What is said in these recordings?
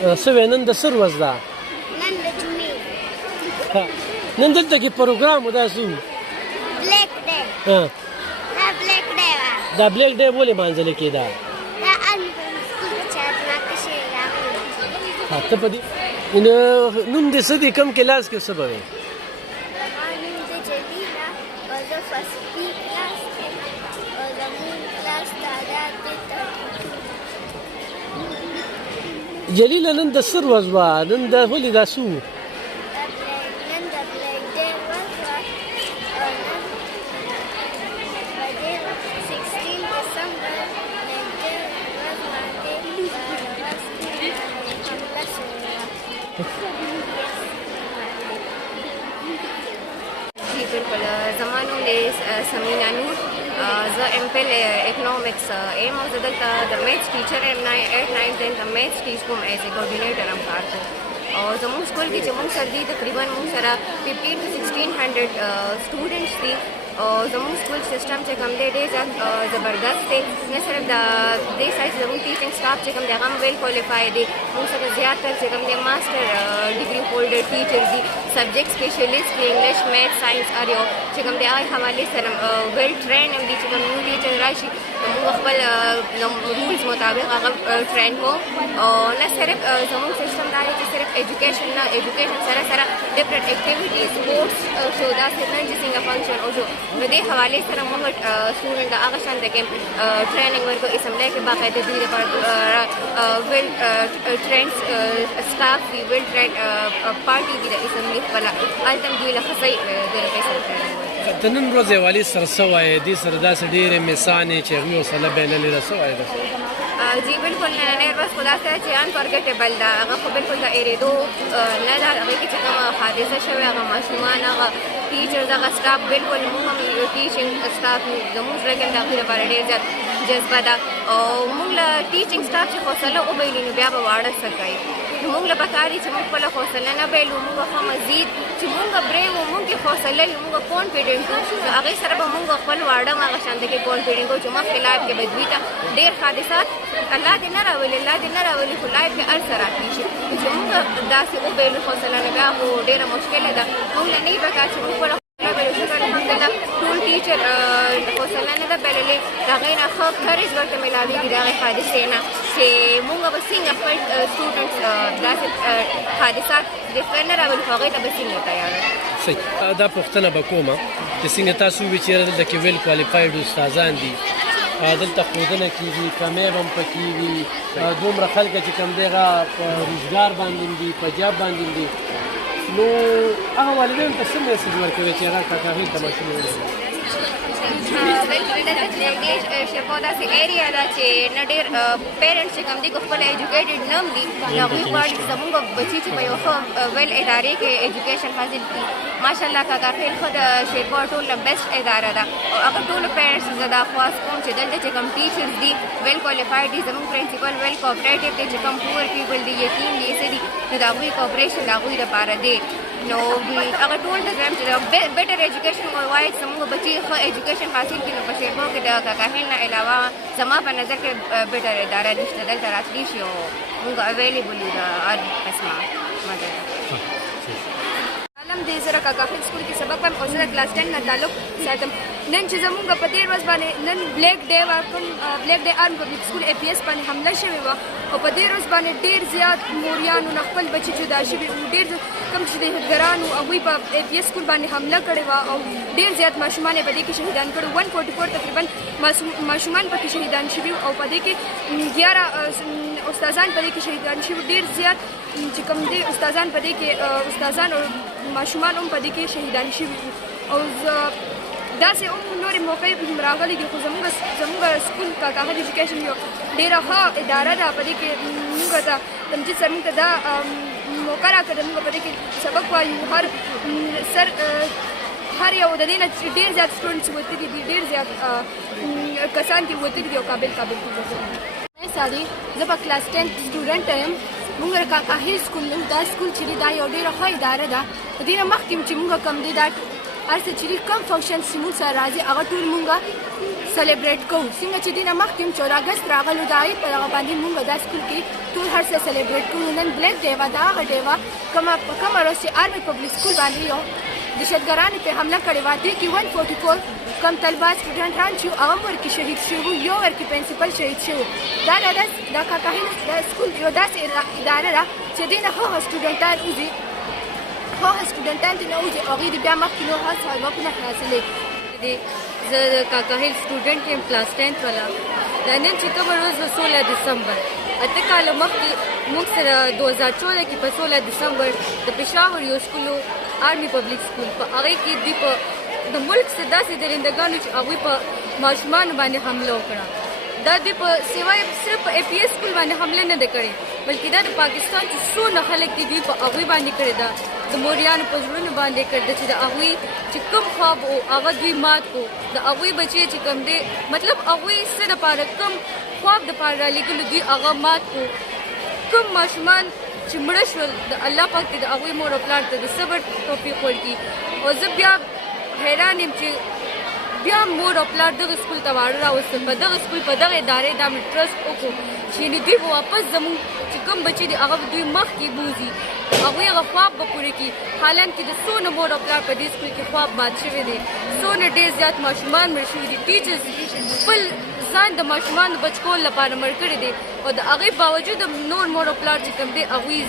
څه وایې نن د څه ورځ ده؟ نن د جمعې. نن دلته کې پروګرام و دا څه و؟ بلیک ډے. دا بلیک ډے وه. دا بلیک ډے ولې لمانځل کېده؟ دا ان سکول کې چې اتراکه شوې راغلي. ته په دې نوم دې څه دی؟ کوم کلاس کې څه به وې؟ زما نوم د جلیله او زه فسټ بي کلاس کې او زموږ کلاس تعداد دی 32. جلیله نن د څه ورځ وه؟ نن د ولې دا څه و؟ نن د بلیک ډے ورځ وه او نن په دې 16 ډسمبر بلیک ډے ورځ باندې حمله شوې وه. जी बिल्कुल ज़मा नूम समीना नूर ज़ एम पिल इकनॉमिक्स एम और ज़दल द मैथ्स टीचर एम 8 9 10 द मैथ्स टीच को एज ए कोऑर्डिनेटर हम कार को और जमून स्कूल की जमून सर्दी तकरीबन मूँ सरा 15 to 1600 स्टूडेंट्स थी और जमून स्कूल सिस्टम से कम दे ज़बरदस्त थे न सिर्फ दे साइज जमून टीचिंग स्टाफ से कम जगह वेल क्वालिफाइड है मूँ सर ज़्यादातर से कम दे मास्टर डिग्री होल्डर टीचर दी subject specialist English math science और से कम दे आए हवाले सर वेल ट्रेन हम दी कम न्यू टीचर राशि मुख्बल रूल्स मुताबिक अगर ट्रेन को और न सिर्फ जमून सिस्टम डाले कि सिर्फ एजुकेशन ना एजुकेशन सारा सारा डिफरेंट एक्टिविटीज स्पोर्ट्स शोदा से न जिसिंग फंक्शन और जो दे हवाले सर मुहट स्टूडेंट आगशान तक ट्रेनिंग वर्क इसमें के बाकायदे दी वेल ट्रेंड्स स्टाफ की वेल ट्रेन पार्टी दी इसमें वाला आलतम दी लखसई दे पैसा د نن ورځې والي سره څه وایې؟ دې سره داسې ډېرې مثانې چې هغوی ورسره بایللې ده، څه وایې ده؟ जी बिल्कुल नन्हे रोज़ खुदा से چې अनफॉरगेटेबल ده هغه خو بالکل د اېرېدو نه ده هغې کې چې کومه حادثه شوې هغه ماشومان هغه ټیچرز هغه سټاف بالکل موږ هم ټیچنګ سټاف زموږ زړه کې د هغوی لپاره ډېر زیات جذبه ده او موږ له ټیچنګ سټاف چې حوصله وبایلي نو بیا به واړه څه کوي نو موږ له پکار دي چې موږ خپله حوصله نه بایلو موږ ښه مزید چې موږ بریم و موږ کې حوصله وي موږ کانفیډنټ وو نو هغې سره به موږ خپل واړه هم هغه شانته کې کانفیډنټ وو چې مخکې لایف کې به دوی ته ډېر حادثات الله دې نه راولي الله دې نه راولي خو لایف کې هر څه راتلی شي چې موږ داسې وبایلو حوصله نه بیا خو ډېره مشکله ده موږ له نه پکار چې موږ خپله حوصله بایلو شکر الحمدلله ټول ټیچر حوصله نه ده بایللې د هغې نه ښه کریج ورته میلاوېږي د هغې حادثې نه چې موږ به څنګه خپل سټوډنټس داسې حادثات د خیر نه راولي خو هغې ته به څنګه تیار صحیح. دا پوښتنه به کومه چې څنګه تاسو ووایئ چې دلته کې ویل کوالیفاید استادان دي دلته ښودنه کېږي کمیاب هم پکې وي دومره خلک چې کوم دی هغه په روزګار باندې دي په جاب باندې دي نو هغه والدینو ته څه میسج ورکوي چې هغه هغې ته ماشوم ورسوي؟ بالکل دلته شپو داسې ایریا ده چې نه ډېر پیرنټس چې کوم دي که خپل ایجوکیټډ نه هم دي نو هغوی غواړي چې زموږ بچي چې په یو ښه ویل ادارې کې ایجوکیشن حاصل کړي ماشاءالله کاکا خیل ښه د شیرپور ټول نه بیسټ اداره ده او هغه ټولو پیرنټس زه دا خواست کوم چې دلته چې کوم ټیچرز دي ویل کوالیفاید دي زموږ پرنسپل ویل کوآپریټیو دی چې کوم پور پیپل دي یتیم دي څه دي نو د هغوی کوآپریشن د هغوی دپاره دی نو هغه ټول ته زم چې بیټر ایجوکیشن غواړي چې زموږ بچي ښه ایجوکیشن حاصل کړي نو په شیرپور کې د کاکا خیل نه علاوه زما په نظر کې بیټر اداره نشته دلته راتلی شي او موږ اویلیبل یو د هر قسمه مدد علم دې زره کاکا خیل سکول کې سبق وایم او زه د کلاس 10 نه تعلق ساتم نن چې زموږ په دې ورځ باندې نن بلیک ډے ورکن بلیک ډے آرم پبلک سکول اے پی ایس باندې حمله شوې وه او په دې ورځ باندې ډېر زیات موریانو نه خپل بچي جدا شوي وو ډېر کوم چې د یهودګرانو هغوی په اے پی ایس سکول باندې حمله کړې وه او ډېر زیات ماشومان یې په دې کې شهیدان کړي 144 تقریبا ماشومان پکې شهیدان شوي او په دې کې 11 استادان په دې کې شهیدان شوي ډېر زیات چې کوم دي استادان په دې کې استادان او ماشومان هم په دې کې شهیدان شوي او داسې هم نورې موقعې راغلي دي خو زموږ سکول کاکا خیل ایجوکیشن یو ډېره ښه اداره ده په دې کې موږ ته تمجید سر موږ ته دا موقع راکړه موږ په دې کې سبق وایو هر یو د دې نه ډېر زیات سټوډنټس وتلي دي ډېر زیات کسان دي وتلي دي او قابل دي سادي زه په کلاس 10 سټوډنټ یم موږ کاکا خیل سکول دا سکول چې دا یو ډېره ښه اداره ده په دې نه مخکې چې موږ کوم دی دا هر څه چې کم فنکشن چې موږ سره راځي هغه ټول موږ سلیبریټ کوو. څنګه چې دینه مخکې 14 اګست راغلو د عید په هغه باندې موږ دا سکول کې ټول هر څه سلیبریټ کوو. نن بلیک ډے وه، دا هغه ډے وه کومه ورځ چې آرمي پبلک سکول باندې یو دهشتګرانو پرې حمله کړې وه. دې کې 144 کم طلبه سټوډنټان چې هغه هم ورکې شهید شوي، یو ورکې پرنسپل شهید شوي. دا کاکا هیل د سکول یو داسې اداره ده چې دې نه هغه سټوډنټان وځي دې نه وځي هغوی د بیا مخکې نور هر سبقونه حاصلوي. زه د کاکا هیل سټوډنټ یم، کلاس 10 والا. دا نن چې کومه ورځ وه 16 دسمبر، 8 کاله مخکې موږ سره 2014 کې په 16 دسمبر د پېښور یو سکول آرمي پبلک سکول په هغې کې دوی په د ملک څخه داسې درندګانو چې هغوی په ماشومانو باندې حمله وکړه. دا دوی په سوای صرف په APS سکول باندې حمله نه ده کړې، بلکې دا د پاکستان چې څونه خلک دي دوی په هغوی باندې کړې ده، د موریانو په زړونو باندې کړې ده چې د هغوی چې کوم خواب و هغه دوی مات کړو. د هغوی بچی چې کوم دی مطلب هغوی څه دپاره کوم خواب دپاره رالېږلو دوی هغه مات کړو. کوم ماشومان چې مړه شول د الله پاک دې د هغوی مور او پلار ته د صبر توفیق ورکړي. او زه بیا حیران یم چې بیا مور او پلار دغه سکول ته واړه راوستل، په دغه سکول په دغه ادارې دا مې ټرسټ وکړو چې یعنې دوی به واپس زموږ چې کوم بچي دي هغه دوی مخکې بوځي، هغوی هغه خواب به پوره کړي. حالانکې د څونه مور او پلار په دې سکول کې خواب مات شوی دی، څونه ډېر زیات ماشومان مړه شوي دي، ټیچرز خپل ځان د ماشومانو بچ کولو لپاره مړ کړي دي. او د هغې باوجود نور مور او پلار چې کوم دی هغوی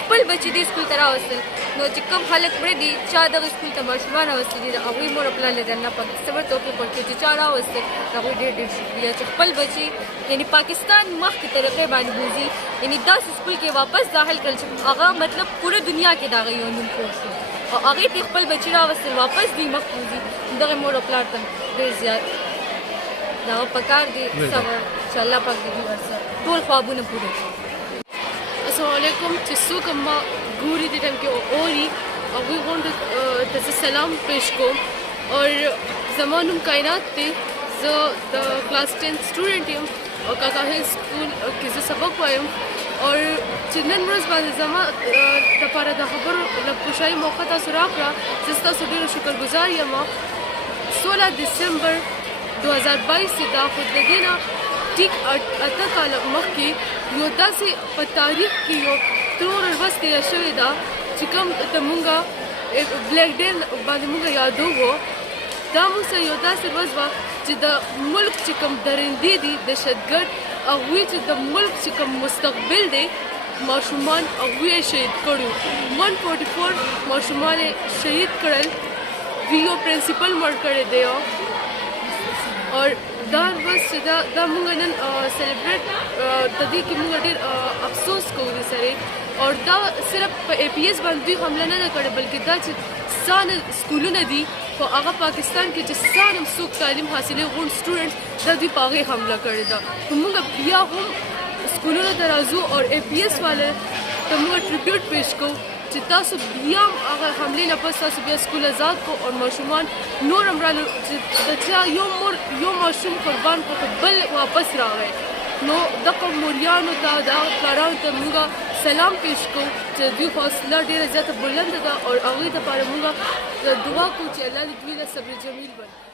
خپل بچي دې سکول ته راوستل. نو چې کوم خلک مړه دي چا دغه سکول ته ماشومان راوستلي دي د هغوی مور او پلار له د الله پاک صبر توفیق ورکړي چې چا راوستل د هغوی ډېر ډېر شکریه چې خپل بچي یعنې پاکستان مخکې طریقې باندې بوځي، یعنې داسې سکول کې واپس داخل کړل چې هغه مطلب پوره دنیا کې د هغه یو نوم خور شو او هغې ته خپل بچي راوستل واپس دوی مخ بوځي. دغه مور او پلار ته ډېر زیات دغه پکار دی صبر چې الله پاک دې دوی ورسره ټول خوابونه پوره کړي. السلام علیکم چې څوک ما ګوري د ټایم کې اوري هغوی غونډو ته زه سلام پیش کوم. اور زما نوم کائنات دی، زه د کلاس 10 سټوډنټ یم او کاکا هیل سکول کې زه سبق وایم. اور چې نن ورځ باندې زما دپاره د خبرو د پوښایي موقع تاسو راکړه، زه ستاسو ډېره شکرګزار یم. 16 دسمبر 2022 دا خو د دې نه ټیک 8 کاله مخکې یو داسې په تاریخ کې یو تروره ورځ تېره شوې ده چې کوم ته مونږه بلیک ډے باندې مونږ یادوو. دا مونږ سره یو داسې ورځ وه چې د ملک چې کوم درندې دي دهشتګرد هغوی چې د ملک چې کوم مستقبل دی ماشومان هغوی یې شهید کړي. 144 ماشومان یې شهید کړل، یو پرنسپل مړ کړی دی. اور دا ورځ چې دا مونږ نن سلیبریټ د دې کې مونږ ډېر افسوس کوو دې سره. اور دا صرف په APS باندې دوی حمله نه ده کړې، بلکې دا چې څانه سکولونه دي په هغه پاکستان کې چې څانه څوک تعلیم حاصلوي غونډ سټوډنټس دا دوی په هغې حمله کړې ده. نو مونږ بیا هم سکولونو ته راځو او APS والے ته مونږ ټریبیوټ پیش کوو چې تاسو بیا هم هغه حملې نه پس تاسو بیا سکول آزاد کړو او ماشومان نور هم رالو چې د چا یو ماشوم قربان کړو بل واپس راغی. نو دغه موریانو ته دغه پلارانو ته موږ سلام پیش کوو چې دوی حوصله ډېره زیاته بلنده ده او هغوی دپاره موږ دعا کوو چې الله دې دوی له صبر جمیل ورکړي.